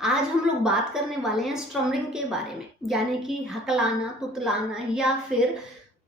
आज हम लोग बात करने वाले हैं स्ट्रमरिंग के बारे में, यानी कि हकलाना, तुतलाना या फिर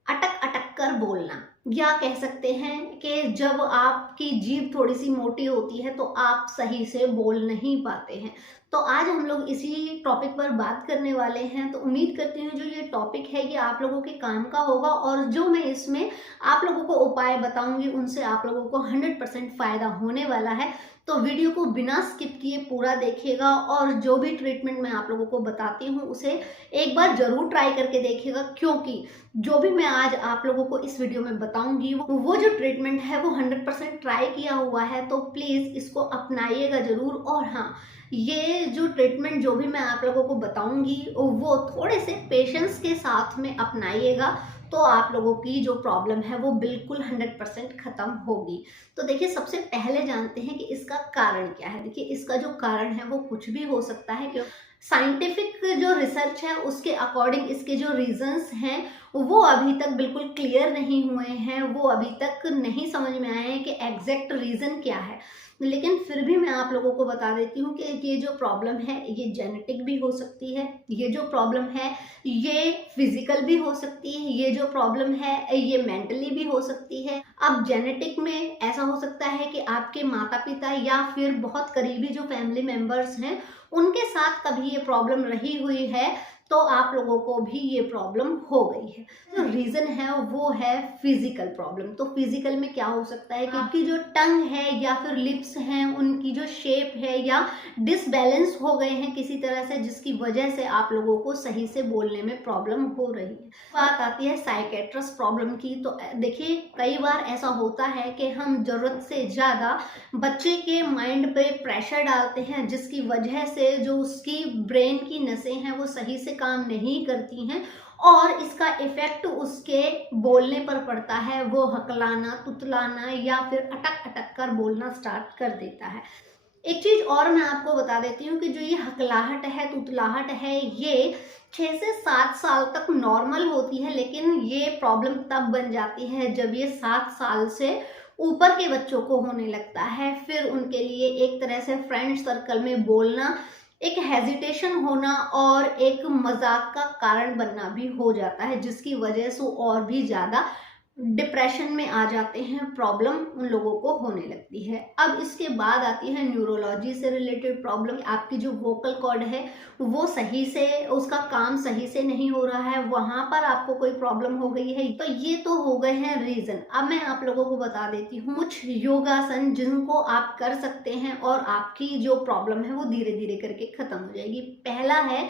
अटक अटक कर बोलना, या कह सकते हैं कि जब आपकी जीभ थोड़ी सी मोटी होती है तो आप सही से बोल नहीं पाते हैं। तो आज हम लोग इसी टॉपिक पर बात करने वाले हैं। तो उम्मीद करती हूँ जो ये टॉपिक है ये आप लोगों के काम का होगा, और जो मैं इसमें आप लोगों को उपाय बताऊंगी उनसे आप लोगों को 100% फायदा होने वाला है। तो वीडियो को बिना स्किप किए पूरा देखिएगा, और जो भी ट्रीटमेंट मैं आप लोगों को बताती हूँ उसे एक बार जरूर ट्राई करके देखिएगा, क्योंकि जो भी मैं आज आप लोगों को इस वीडियो में बताऊंगी वो जो ट्रीटमेंट है वो 100% ट्राई किया हुआ है। तो प्लीज़ इसको अपनाइएगा ज़रूर। और हाँ, ये जो ट्रीटमेंट जो भी मैं आप लोगों को बताऊंगी वो थोड़े से पेशेंस के साथ में अपनाइएगा, तो आप लोगों की जो प्रॉब्लम है वो बिल्कुल 100% ख़त्म होगी। तो देखिए, सबसे पहले जानते हैं कि इसका कारण क्या है। देखिए, इसका जो कारण है वो कुछ भी हो सकता है, क्यों साइंटिफिक जो रिसर्च है उसके अकॉर्डिंग इसके जो रीजंस हैं वो अभी तक बिल्कुल क्लियर नहीं हुए हैं, वो अभी तक नहीं समझ में आए हैं कि एग्जैक्ट रीज़न क्या है। लेकिन फिर भी मैं आप लोगों को बता देती हूँ कि ये जो प्रॉब्लम है ये जेनेटिक भी हो सकती है, ये जो प्रॉब्लम है ये फिजिकल भी हो सकती है, ये जो प्रॉब्लम है ये मेंटली भी हो सकती है। अब जेनेटिक में ऐसा हो सकता है कि आपके माता पिता या फिर बहुत करीबी जो फैमिली मेंबर्स हैं उनके साथ कभी ये प्रॉब्लम रही हुई है, तो आप लोगों को भी ये प्रॉब्लम हो गई है। जो रीज़न है वो है फिजिकल प्रॉब्लम। तो फिजिकल में क्या हो सकता है कि आपकी जो टंग है या फिर लिप्स हैं उनकी जो शेप है या डिसबैलेंस हो गए हैं किसी तरह से, जिसकी वजह से आप लोगों को सही से बोलने में प्रॉब्लम हो रही है। बात आती है साइकेट्रस प्रॉब्लम की। तो देखिए, कई बार ऐसा होता है कि हम ज़रूरत से ज़्यादा बच्चे के माइंड पे प्रेशर डालते हैं, जिसकी वजह से जो उसकी ब्रेन की नसें हैं वो सही से काम नहीं करती हैं, और इसका इफेक्ट उसके बोलने पर पड़ता है। वो हकलाना, तुतलाना या फिर अटक अटक कर बोलना स्टार्ट कर देता है। एक चीज और मैं आपको बता देती हूँ कि जो ये हकलाहट है, तुतलाहट है, ये 6 से 7 साल तक नॉर्मल होती है, लेकिन ये प्रॉब्लम तब बन जाती है जब ये 7 साल से ऊपर के बच्चों को होने लगता है। फिर उनके लिए एक तरह से फ्रेंड सर्कल में बोलना एक हेजिटेशन होना और एक मजाक का कारण बनना भी हो जाता है, जिसकी वजह से और भी ज़्यादा डिप्रेशन में आ जाते हैं, प्रॉब्लम उन लोगों को होने लगती है। अब इसके बाद आती है न्यूरोलॉजी से रिलेटेड प्रॉब्लम। आपकी जो वोकल कॉर्ड है वो सही से, उसका काम सही से नहीं हो रहा है, वहां पर आपको कोई प्रॉब्लम हो गई है। तो ये तो हो गए हैं रीजन। अब मैं आप लोगों को बता देती हूँ कुछ योगासन जिनको आप कर सकते हैं और आपकी जो प्रॉब्लम है वो धीरे धीरे करके खत्म हो जाएगी। पहला है,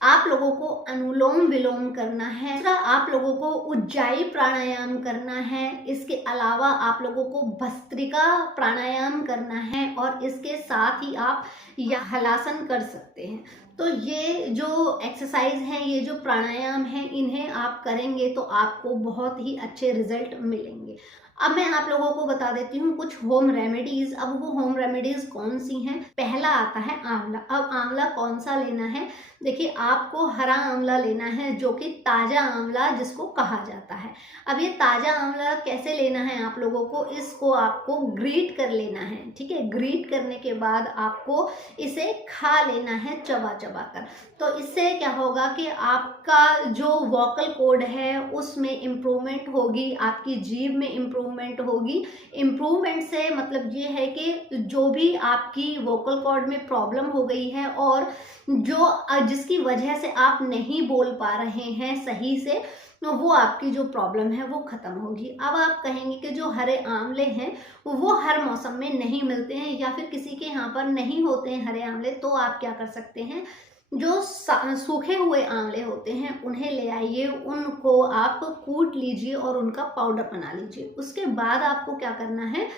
आप लोगों को अनुलोम विलोम करना है। दूसरा, आप लोगों को उज्जाई प्राणायाम करना है। इसके अलावा आप लोगों को भस्त्रिका प्राणायाम करना है, और इसके साथ ही आप यह हलासन कर सकते हैं। तो ये जो एक्सरसाइज हैं, ये जो प्राणायाम हैं, इन्हें आप करेंगे तो आपको बहुत ही अच्छे रिजल्ट मिलेंगे। अब मैं आप लोगों को बता देती हूँ कुछ होम रेमेडीज। अब वो होम रेमेडीज कौन सी हैं? पहला आता है आंवला। अब आंवला कौन सा लेना है? देखिए, आपको हरा आंवला लेना है, जो कि ताज़ा आंवला जिसको कहा जाता है। अब ये ताज़ा आंवला कैसे लेना है आप लोगों को? इसको आपको ग्रीट कर लेना है, ठीक है। ग्रीट करने के बाद आपको इसे खा लेना है चबा चबा कर। तो इससे क्या होगा कि आपका जो वोकल कॉर्ड है उसमें इम्प्रूवमेंट होगी, आपकी जीभ में इम्प्रूवमेंट होगी। इम्प्रूवमेंट से मतलब ये है कि जो भी आपकी वोकल कॉर्ड में प्रॉब्लम हो गई है और जो जिसकी वजह से आप नहीं बोल पा रहे हैं सही से, तो वो आपकी जो प्रॉब्लम है वो खत्म होगी। अब आप कहेंगे कि जो हरे आंवले हैं वो हर मौसम में नहीं मिलते हैं या फिर किसी के यहाँ पर नहीं होते हैं हरे आंवले, तो आप क्या कर सकते हैं, जो सूखे हुए आंवले होते हैं उन्हें ले आइए, उनको आप कूट लीजिए और उनका पाउडर बना लीजिए। उसके बाद आपको क्या करना है,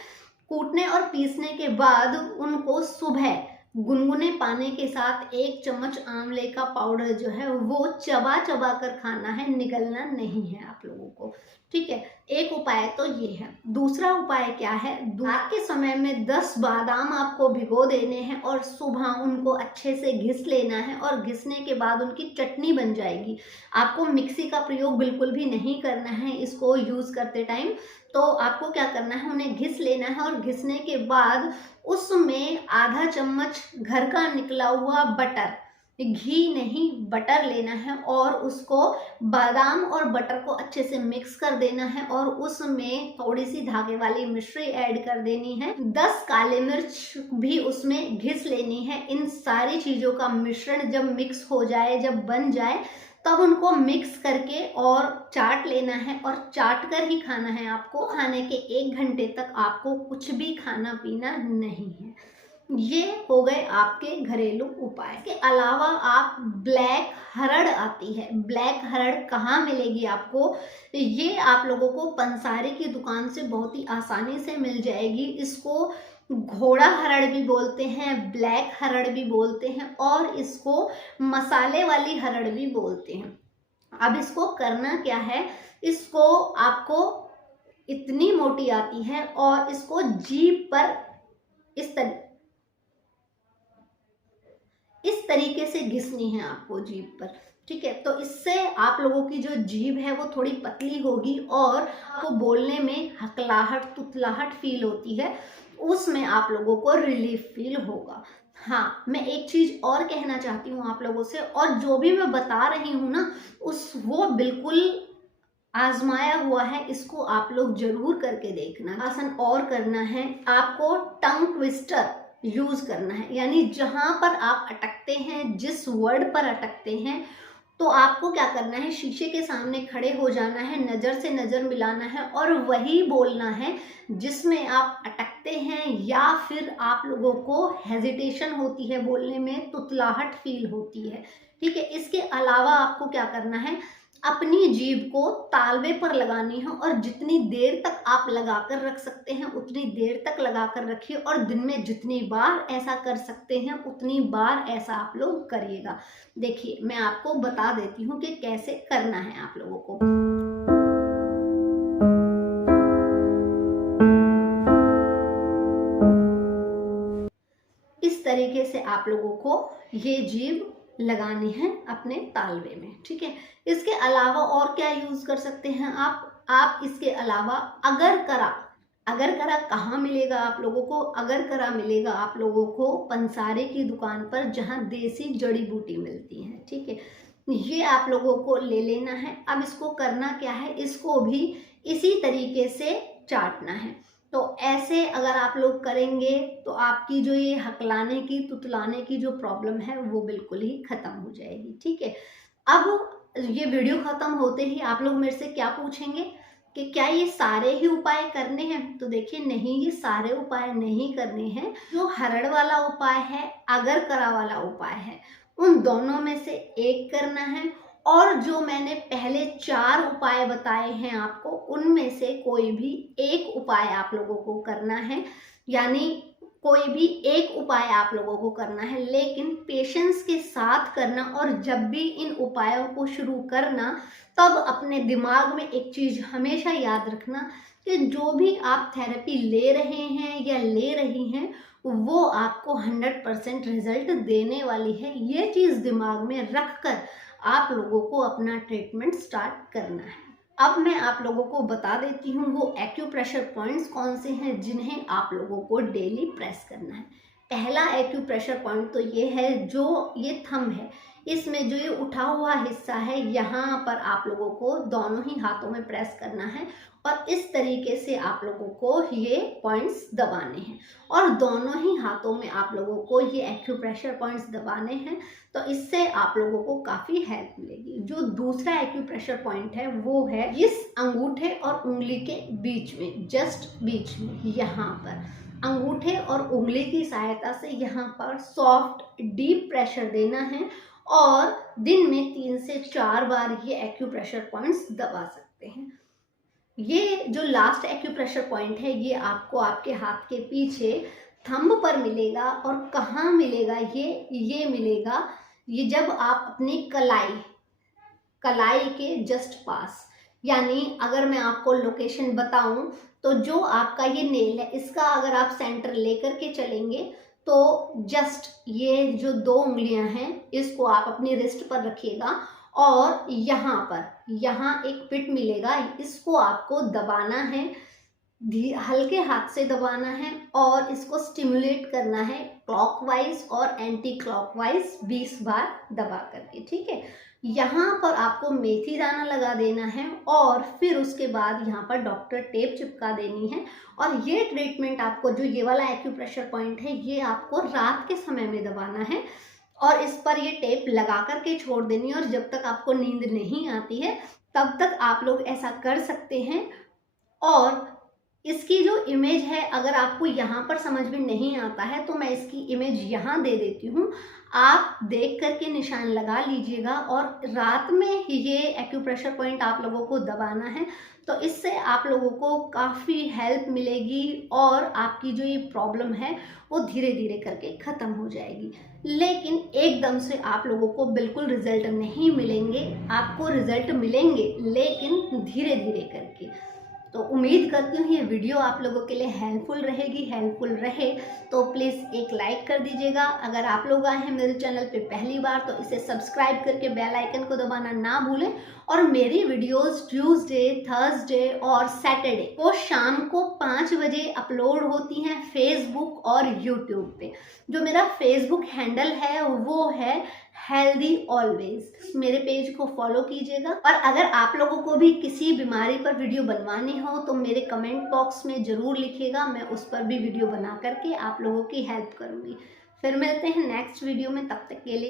कूटने और पीसने के बाद उनको सुबह गुनगुने पानी के साथ 1 चम्मच आंवले का पाउडर जो है वो चबा चबा कर खाना है, निगलना नहीं है आप लोगों को, ठीक है। एक उपाय तो ये है। दूसरा उपाय क्या है, रात के समय में 10 बादाम आपको भिगो देने हैं और सुबह उनको अच्छे से घिस लेना है, और घिसने के बाद उनकी चटनी बन जाएगी। आपको मिक्सी का प्रयोग बिल्कुल भी नहीं करना है इसको यूज़ करते टाइम। तो आपको क्या करना है, उन्हें घिस लेना है और घिसने के बाद उसमें आधा चम्मच घर का निकला हुआ बटर, घी नहीं बटर लेना है और उसको बादाम और बटर को अच्छे से मिक्स कर देना है और उसमें थोड़ी सी धागे वाली मिश्री ऐड कर देनी है। 10 काले मिर्च भी उसमें घिस लेनी है। इन सारी चीज़ों का मिश्रण जब मिक्स हो जाए, जब बन जाए, तब उनको मिक्स करके और चाट लेना है और चाट कर ही खाना है आपको। खाने के 1 घंटे तक आपको कुछ भी खाना पीना नहीं है। ये हो गए आपके घरेलू उपाय। इसके अलावा आप ब्लैक हरड़ आती है, ब्लैक हरड़ कहाँ मिलेगी आपको, ये आप लोगों को पंसारी की दुकान से बहुत ही आसानी से मिल जाएगी। इसको घोड़ा हरड़ भी बोलते हैं, ब्लैक हरड़ भी बोलते हैं और इसको मसाले वाली हरड़ भी बोलते हैं। अब इसको करना क्या है, इसको आपको इतनी मोटी आती है और इसको जीभ पर इस तरीके से घिसनी है आपको जीभ पर, ठीक है। तो इससे आप लोगों की जो जीभ है वो थोड़ी पतली होगी और आपको बोलने में हकलाहट तुतलाहट फील होती है, उसमें आप लोगों को रिलीफ फील होगा। हाँ, मैं एक चीज और कहना चाहती हूँ आप लोगों से, और जो भी मैं बता रही हूँ ना वो बिल्कुल आजमाया हुआ है, इसको आप लोग जरूर करके देखना। आसन और करना है, आपको टंग ट्विस्टर यूज करना है, यानी जहां पर आप अटकते हैं, जिस वर्ड पर अटकते हैं, तो आपको क्या करना है, शीशे के सामने खड़े हो जाना है, नज़र से नज़र मिलाना है और वही बोलना है जिसमें आप अटकते हैं या फिर आप लोगों को हेजिटेशन होती है बोलने में, तुतलाहट फील होती है, ठीक है। इसके अलावा आपको क्या करना है, अपनी जीभ को तालवे पर लगानी है और जितनी देर तक आप लगाकर रख सकते हैं उतनी देर तक लगाकर रखिए और दिन में जितनी बार ऐसा कर सकते हैं उतनी बार ऐसा आप लोग करिएगा। देखिए, मैं आपको बता देती हूँ कि कैसे करना है आप लोगों को। इस तरीके से आप लोगों को ये जीभ लगानी है अपने तालवे में, ठीक है। इसके अलावा और क्या यूज कर सकते हैं आप इसके अलावा अगर करा कहाँ मिलेगा आप लोगों को, अगर करा मिलेगा आप लोगों को पंसारे की दुकान पर, जहाँ देसी जड़ी बूटी मिलती है, ठीक है। ये आप लोगों को ले लेना है। अब इसको करना क्या है, इसको भी इसी तरीके से चाटना है। तो ऐसे अगर आप लोग करेंगे तो आपकी जो ये हकलाने की तुतलाने की जो प्रॉब्लम है वो बिल्कुल ही खत्म हो जाएगी, ठीक है। अब ये वीडियो खत्म होते ही आप लोग मेरे से क्या पूछेंगे कि क्या ये सारे ही उपाय करने हैं, तो देखिए नहीं, ये सारे उपाय नहीं करने हैं। जो हरड़ वाला उपाय है, अगर करा वाला उपाय है, उन दोनों में से एक करना है और जो मैंने पहले 4 उपाय बताए हैं आपको, उनमें से कोई भी एक उपाय आप लोगों को करना है, यानी कोई भी एक उपाय आप लोगों को करना है, लेकिन पेशेंस के साथ करना। और जब भी इन उपायों को शुरू करना, तब अपने दिमाग में एक चीज हमेशा याद रखना कि जो भी आप थेरेपी ले रहे हैं या ले रही हैं, वो आपको 100% रिजल्ट देने वाली है। ये चीज दिमाग में रखकर आप लोगों को अपना ट्रीटमेंट स्टार्ट करना है। अब मैं आप लोगों को बता देती हूँ वो एक्यूप्रेशर पॉइंट्स कौन से हैं जिन्हें आप लोगों को डेली प्रेस करना है। पहला एक्यूप्रेशर पॉइंट तो ये है, जो ये थंब है, इसमें जो ये उठा हुआ हिस्सा है, यहाँ पर आप लोगों को दोनों ही हाथों में प्रेस करना है और इस तरीके से आप लोगों को ये पॉइंट्स दबाने हैं और दोनों ही हाथों में आप लोगों को ये एक्यूप्रेशर पॉइंट्स दबाने हैं। तो इससे आप लोगों को काफ़ी हेल्प मिलेगी। जो दूसरा एक्यूप्रेशर पॉइंट है वो है इस अंगूठे और उंगली के बीच में, जस्ट बीच में, यहाँ पर अंगूठे और उंगली की सहायता से यहाँ पर सॉफ्ट डीप प्रेशर देना है और दिन में 3 से 4 बार ये एक्यूप्रेशर पॉइंट्स दबा सकते हैं। ये जो लास्ट एक्यूप्रेशर पॉइंट है ये आपको आपके हाथ के पीछे थंब पर मिलेगा। और कहाँ मिलेगा ये मिलेगा, ये जब आप अपनी कलाई के जस्ट पास, यानी अगर मैं आपको लोकेशन बताऊं तो जो आपका ये नेल है, इसका अगर आप सेंटर लेकर के चलेंगे तो जस्ट ये जो 2 उंगलियां हैं, इसको आप अपनी रिस्ट पर रखिएगा और यहाँ पर एक पिट मिलेगा, इसको आपको दबाना है। हल्के हाथ से दबाना है और इसको स्टिमुलेट करना है क्लॉकवाइज और एंटी क्लॉकवाइज 20 बार दबा करके, ठीक है। यहाँ पर आपको मेथी दाना लगा देना है और फिर उसके बाद यहाँ पर डॉक्टर टेप चिपका देनी है। और ये ट्रीटमेंट आपको, जो ये वाला एक्यूप्रेशर पॉइंट है, ये आपको रात के समय में दबाना है और इस पर ये टेप लगा करके छोड़ देनी है। और जब तक आपको नींद नहीं आती है तब तक आप लोग ऐसा कर सकते हैं। और इसकी जो इमेज है, अगर आपको यहाँ पर समझ में नहीं आता है तो मैं इसकी इमेज यहाँ दे देती हूँ, आप देख करके निशान लगा लीजिएगा। और रात में ये एक्यूप्रेशर पॉइंट आप लोगों को दबाना है, तो इससे आप लोगों को काफ़ी हेल्प मिलेगी और आपकी जो ये प्रॉब्लम है वो धीरे धीरे करके ख़त्म हो जाएगी। लेकिन एकदम से आप लोगों को बिल्कुल रिजल्ट नहीं मिलेंगे, आपको रिजल्ट मिलेंगे लेकिन धीरे धीरे करके। तो उम्मीद करती हूँ ये वीडियो आप लोगों के लिए हेल्पफुल रहेगी। हेल्पफुल रहे तो प्लीज़ एक लाइक कर दीजिएगा। अगर आप लोग आए हैं मेरे चैनल पे पहली बार तो इसे सब्सक्राइब करके बेल आइकन को दबाना ना भूलें। और मेरी वीडियोस ट्यूसडे, थर्सडे और सैटरडे को शाम को 5 बजे अपलोड होती हैं फेसबुक और यूट्यूब पे। जो मेरा फेसबुक हैंडल है वो है हेल्दी ऑलवेज, मेरे पेज को फॉलो कीजिएगा। और अगर आप लोगों को भी किसी बीमारी पर वीडियो बनवानी हो तो मेरे कमेंट बॉक्स में ज़रूर लिखिएगा, मैं उस पर भी वीडियो बना करके आप लोगों की हेल्प करूँगी। फिर मिलते हैं नेक्स्ट वीडियो में, तब तक के लिए